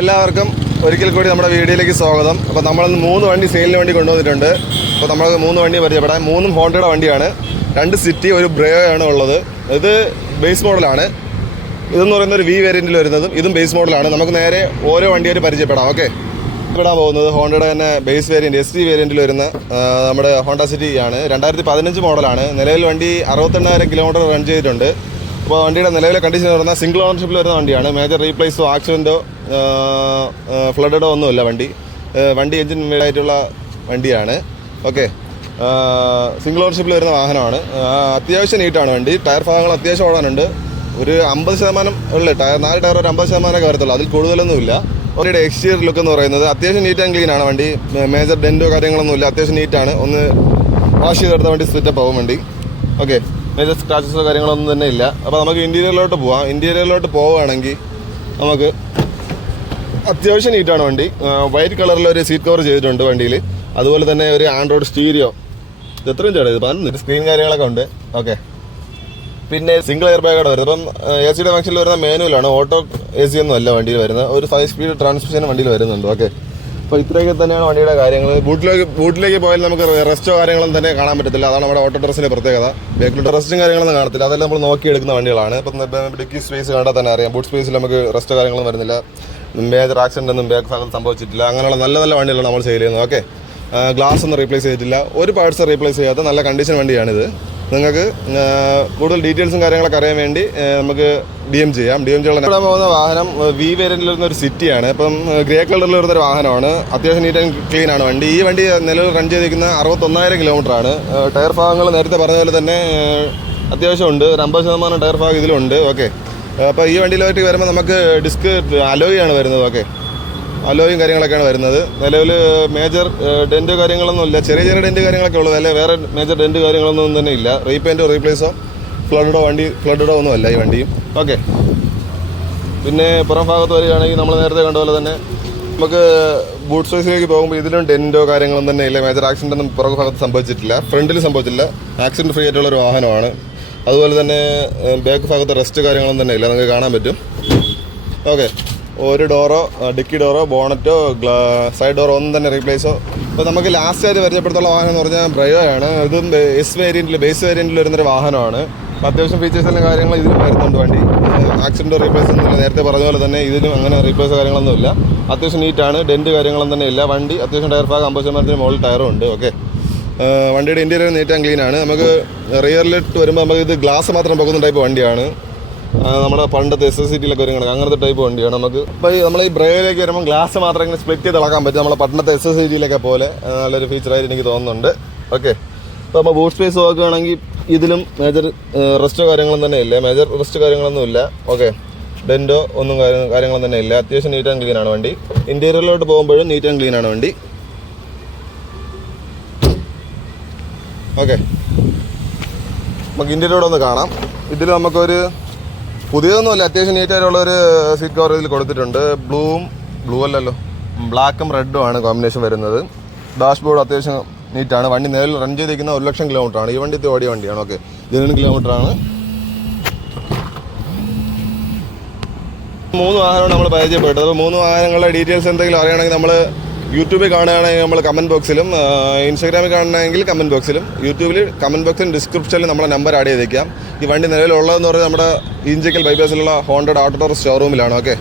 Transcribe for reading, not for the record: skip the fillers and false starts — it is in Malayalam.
എല്ലാവർക്കും ഒരിക്കൽ കൂടി നമ്മുടെ വീഡിയോയിലേക്ക് സ്വാഗതം. അപ്പോൾ നമ്മളിന്ന് 3 വണ്ടി സെയിലിന് വേണ്ടി കൊണ്ടുവന്നിട്ടുണ്ട്. അപ്പോൾ നമ്മൾ 3 വണ്ടി പരിചയപ്പെടാൻ. 3 ഹോണ്ടയുടെ വണ്ടിയാണ്. 2 സിറ്റി, ഒരു ബ്രയോ ആണ് ഉള്ളത്. ഇത് ബേസ് മോഡലാണ്. ഇതെന്ന് പറയുന്നത് ഒരു വി വേരിയൻറ്റിൽ വരുന്നതും ഇതും ബേസ് മോഡലാണ്. നമുക്ക് നേരെ ഓരോ വണ്ടിയായിട്ട് പരിചയപ്പെടാം. ഓക്കെ, ഇടാൻ പോകുന്നത് ഹോണ്ടയുടെ തന്നെ ബേസ് വേരിയൻറ്റ് ST വേരിയൻറ്റിൽ വരുന്ന നമ്മുടെ ഹോണ്ട സിറ്റി ആണ്. 2015 മോഡലാണ്. നിലവിൽ വണ്ടി 68,000 കിലോമീറ്റർ റൺ ചെയ്തിട്ടുണ്ട്. അപ്പോൾ വണ്ടിയുടെ നിലവിലെ കണ്ടീഷൻ വരുന്ന സിംഗിൾ ഓണർഷിപ്പിൽ വരുന്ന വണ്ടിയാണ്. മേജർ റീപ്ലേസോ ആക്സിഡൻറ്റോ ഫ്ലഡഡോ ഒന്നുമില്ല. വണ്ടി എഞ്ചിൻ മെയ്ഡായിട്ടുള്ള വണ്ടിയാണ്. ഓക്കെ, സിംഗിൾ ഓണർഷിപ്പിൽ വരുന്ന വാഹനമാണ്. അത്യാവശ്യം നീറ്റാണ് വണ്ടി. ടയർ ഭാഗങ്ങൾ അത്യാവശ്യം ഓടാനുണ്ട്. ഒരു 50% ഉള്ളു. 4 ടയർ ഒരു 50% വരത്തുള്ളൂ. അതിൽ കൂടുതലൊന്നുമില്ല. വണ്ടിയുടെ എക്സ്റ്റീരിയർ ലുക്ക് എന്ന് പറയുന്നത് അത്യാവശ്യം നീറ്റ് ആൻഡ് ക്ലീൻ ആണ്. വണ്ടി മേജർ ഡെൻറ്റോ കാര്യങ്ങളൊന്നുമില്ല. അത്യാവശ്യം നീറ്റാണ്. ഒന്ന് വാഷ് ചെയ്തെടുത്ത വണ്ടി സെറ്റപ്പ് ആവും വണ്ടി. ഓക്കെ, മേജർ സ്ക്രാച്ചസോ കാര്യങ്ങളൊന്നും തന്നെ ഇല്ല. അപ്പോൾ നമുക്ക് ഇൻറ്റീരിയറിലോട്ട് പോവാം. ഇൻറ്റീരിയറിലോട്ട് പോവുകയാണെങ്കിൽ നമുക്ക് അത്യാവശ്യം നീറ്റാണ് വണ്ടി. വൈറ്റ് കളറിലൊരു സീറ്റ് കവർ ചെയ്തിട്ടുണ്ട് വണ്ടിയിൽ. അതുപോലെ തന്നെ ഒരു ആൻഡ്രോയിഡ് സ്റ്റീരിയോ. ഇത് എത്രയും ചേട്ടാ, ഇത് 11 സ്ക്രീൻ കാര്യങ്ങളൊക്കെ ഉണ്ട്. ഓക്കെ, പിന്നെ സിംഗിൾ എയർ ബാഗാണ് വരുന്നത്. അപ്പം AC ഫംഗ്ഷനിൽ വരുന്ന മാനുവലാണ്, ഓട്ടോ AC ഒന്നും അല്ല വണ്ടിയിൽ വരുന്നത്. ഒരു 5 സ്പീഡ് ട്രാൻസ്മിഷൻ വണ്ടിയിൽ വരുന്നുണ്ട്. ഓക്കെ, അപ്പോൾ ഇത്രയൊക്കെ തന്നെയാണ് വണ്ടിയുടെ കാര്യങ്ങൾ. ബൂട്ടിലേക്ക് പോയാൽ നമുക്ക് റെസ്റ്റോ കാര്യങ്ങളൊന്നും തന്നെ കാണാൻ പറ്റത്തില്ല. അതാണ് നമ്മുടെ ഓട്ടോ ഡ്രസ്സിൻ്റെ പ്രത്യേകത. ബാക്കിലോട്ട് റെസ്റ്റും കാര്യങ്ങളൊന്നും കാണത്തില്ല. അതെല്ലാം നമ്മൾ നോക്കിയെടുക്കുന്ന വണ്ടികളാണ്. ഇപ്പം ഡിക്കി സ്പേസ് കണ്ടാൽ തന്നെ അറിയാം. ബൂട്ട് സ്പേസിൽ നമുക്ക് റെസ്റ്റോ കാര്യങ്ങളൊന്നും വരുന്നില്ല. മേജർ ആക്സിഡൻ്റ് ഒന്നും ബാക്ക് ഭാഗത്ത് സംഭവിച്ചിട്ടില്ല. അങ്ങനെയുള്ള നല്ല നല്ല വണ്ടികളാണ് നമ്മൾ സെയിൽ ചെയ്യുന്നത്. ഓക്കെ, ഗ്ലാസ് ഒന്നും റീപ്ലേസ് ചെയ്തിട്ടില്ല. ഒരു പാർട്സ് റീപ്ലേസ് ചെയ്യാത്ത നല്ല കണ്ടീഷൻ വണ്ടിയാണിത്. നിങ്ങൾക്ക് കൂടുതൽ ഡീറ്റെയിൽസും കാര്യങ്ങളൊക്കെ അറിയാൻ വേണ്ടി നമുക്ക് DM ചെയ്യാം. DM ചെയ്യാൻ പോകുന്ന വാഹനം വി വേരിയൻറ്റിൽ വരുന്ന ഒരു സിറ്റിയാണ്. ഇപ്പം ഗ്രേ കളറിൽ വരുന്നൊരു വാഹനമാണ്. അത്യാവശ്യം നീറ്റ് ആൻഡ് ക്ലീൻ ആണ് വണ്ടി. ഈ വണ്ടി നിലവിൽ റൺ ചെയ്തിരിക്കുന്ന 61,000 കിലോമീറ്റർ ആണ്. ടയർ ഭാഗങ്ങൾ നേരത്തെ പറഞ്ഞ പോലെ തന്നെ അത്യാവശ്യമുണ്ട്. ഒരു 50% ടയർ ഭാഗം ഇതിലുണ്ട്. ഓക്കെ, അപ്പോൾ ഈ വണ്ടിയിലോട്ട് വരുമ്പോൾ നമുക്ക് ഡിസ്ക് അലോയാണ് വരുന്നത്. ഓക്കെ, അലോയും കാര്യങ്ങളൊക്കെയാണ് വരുന്നത്. നിലവിൽ മേജർ ഡെൻറ്റ് കാര്യങ്ങളൊന്നും ഇല്ല. ചെറിയ ചെറിയ ഡെൻറ്റ് കാര്യങ്ങളൊക്കെ ഉള്ളത്. അല്ലെ വേറെ മേജർ ഡെൻറ്റ് കാര്യങ്ങളൊന്നും തന്നെ ഇല്ല. റീപെയിൻറ്റോ റീപ്ലേസോ ഫ്ലഡഡോ ഒന്നും അല്ല ഈ വണ്ടിയും. ഓക്കെ, പിന്നെ പുറം ഭാഗത്ത് വരികയാണെങ്കിൽ നമ്മൾ നേരത്തെ കണ്ട പോലെ തന്നെ നമുക്ക് ബൂട്ട് സ്പേസിലേക്ക് പോകുമ്പോൾ ഇതിലും ഡെൻറ്റോ കാര്യങ്ങളൊന്നും തന്നെ ഇല്ല. മേജർ ആക്സിഡൻ്റ് ഒന്നും പുറം ഭാഗത്ത് സംഭവിച്ചിട്ടില്ല. ഫ്രണ്ടിൽ സംഭവിച്ചില്ല. ആക്സിഡൻറ്റ് ഫ്രീ ആയിട്ടുള്ളൊരു വാഹനമാണ്. അതുപോലെ തന്നെ ബാക്ക് ഭാഗത്ത് റെസ്റ്റ് കാര്യങ്ങളൊന്നും തന്നെ ഇല്ല, നിങ്ങൾക്ക് കാണാൻ പറ്റും. ഓക്കെ, ഒരു ഡോറോ ഡിക്കി ഡോറോ ബോണറ്റോ സൈഡ് ഡോറോ ഒന്നും തന്നെ റീപ്ലേസോ. ഇപ്പോൾ നമുക്ക് ലാസ്റ്റ് ആയിട്ട് പരിചയപ്പെടുത്തുള്ള വാഹനം എന്ന് പറഞ്ഞാൽ ബ്രയോ ആണ്. ഇതും ബേസ് വേരിയൻറ്റിൽ വരുന്നൊരു വാഹനമാണ്. അപ്പോൾ അത്യാവശ്യം ഫീച്ചേഴ്സിൻ്റെ കാര്യങ്ങൾ ഇതിലും വരുന്നുണ്ട്. വണ്ടി ആക്സിഡൻറ്റോ റീപ്ലേസ് ഒന്നുമില്ല. നേരത്തെ പറഞ്ഞ പോലെ തന്നെ ഇതിലും അങ്ങനെ റീപ്ലേസോ കാര്യങ്ങളൊന്നുമില്ല. അത്യാവശ്യം നീറ്റാണ്. ഡെൻറ്റ് കാര്യങ്ങളൊന്നും തന്നെ ഇല്ല. വണ്ടി അത്യാവശ്യം ടയർ ഭാഗം 50% മുകളിൽ ടയറും ഉണ്ട്. ഓക്കെ, വണ്ടിയുടെ ഇൻറ്റീരിയർ നീറ്റ് ആൻഡ് ക്ലീൻ ആണ്. നമുക്ക് റിയറിലിട്ട് വരുമ്പോൾ നമുക്ക് ഇത് ഗ്ലാസ് മാത്രം പോകുന്ന ടൈപ്പ് വണ്ടിയാണ്. നമ്മുടെ പണ്ടത്തെ SSCTയിലൊക്കെ ഒരു അങ്ങനത്തെ ടൈപ്പ് വണ്ടിയാണ്. നമുക്ക് ഇപ്പോൾ നമ്മൾ ഈ ബ്രേയിലേക്ക് വരുമ്പോൾ ഗ്ലാസ് മാത്രം ഇങ്ങനെ സ്പ്ലിറ്റ് ചെയ്ത് ഇളക്കാൻ പറ്റും. നമ്മളെ പണ്ടത്തെ SSCTയിലൊക്കെ പോലെ നല്ലൊരു ഫീച്ചറായിട്ട് എനിക്ക് തോന്നുന്നുണ്ട്. ഓക്കെ, അപ്പോൾ നമ്മൾ ബൂട്ട് സ്പേസ് നോക്കുകയാണെങ്കിൽ ഇതിലും മേജർ റെസ്റ്റോ കാര്യങ്ങളൊന്നും തന്നെ ഇല്ല. മേജർ റെസ്റ്റ് കാര്യങ്ങളൊന്നും ഇല്ല. ഓക്കെ, ഡെൻറ്റോ ഒന്നും കാര്യങ്ങളൊന്നും തന്നെ ഇല്ല. അത്യാവശ്യം നീറ്റ് ആൻഡ് ക്ലീൻ ആണ് വണ്ടി. ഇൻറ്റീരിയറിലോട്ട് പോകുമ്പോഴും നീറ്റ് ആൻഡ് ക്ലീൻ ആണ് വണ്ടി. ഓക്കെ, നമുക്ക് ഇൻറ്റീരിയറോടെ ഒന്ന് കാണാം. ഇതിൽ നമുക്കൊരു പുതിയതൊന്നുമല്ല, അത്യാവശ്യം നീറ്റായിട്ടുള്ളൊരു സീറ്റ് കവർ ഇതിൽ കൊടുത്തിട്ടുണ്ട്. ബ്ലാക്കും റെഡും ആണ് കോമ്പിനേഷൻ വരുന്നത്. ഡാഷ്ബോർഡ് അത്യാവശ്യം നീറ്റാണ്. വണ്ടി നിലവിൽ റൺ ചെയ്തിരിക്കുന്ന 1,00,000 കിലോമീറ്റർ ആണ്. ഈ വണ്ടി ഓടിയ വണ്ടിയാണ്. ഓക്കെ, 11 കിലോമീറ്റർ ആണ്. 3 വാഹനമാണ് നമ്മൾ പരിചയപ്പെട്ടത്. അപ്പോൾ 3 വാഹനങ്ങളുടെ ഡീറ്റെയിൽസ് എന്തെങ്കിലും അറിയണമെങ്കിൽ നമ്മൾ യൂട്യൂബിൽ കാണുകയാണെങ്കിൽ നമ്മൾ കമൻറ്റ് ബോക്സിലും, ഇൻസ്റ്റാഗ്രാമിൽ കാണണമെങ്കിൽ കമൻറ്റ് ബോക്സിലും, യൂട്യൂബിൽ കമൻറ്റ് ബോക്സിലും ഡിസ്ക്രിപ്ഷനിൽ നമ്മളെ നമ്പർ ആഡ് ചെയ്തേക്കാം. ഈ വണ്ടി നിലവിലുള്ളതെന്ന് പറഞ്ഞാൽ നമ്മുടെ ഇഞ്ചക്കൽ ബൈപ്പാസിലുള്ള ഹോണ്ടയുടെ ഓട്ടോ ഷോറൂമിലാണ്. ഓക്കെ,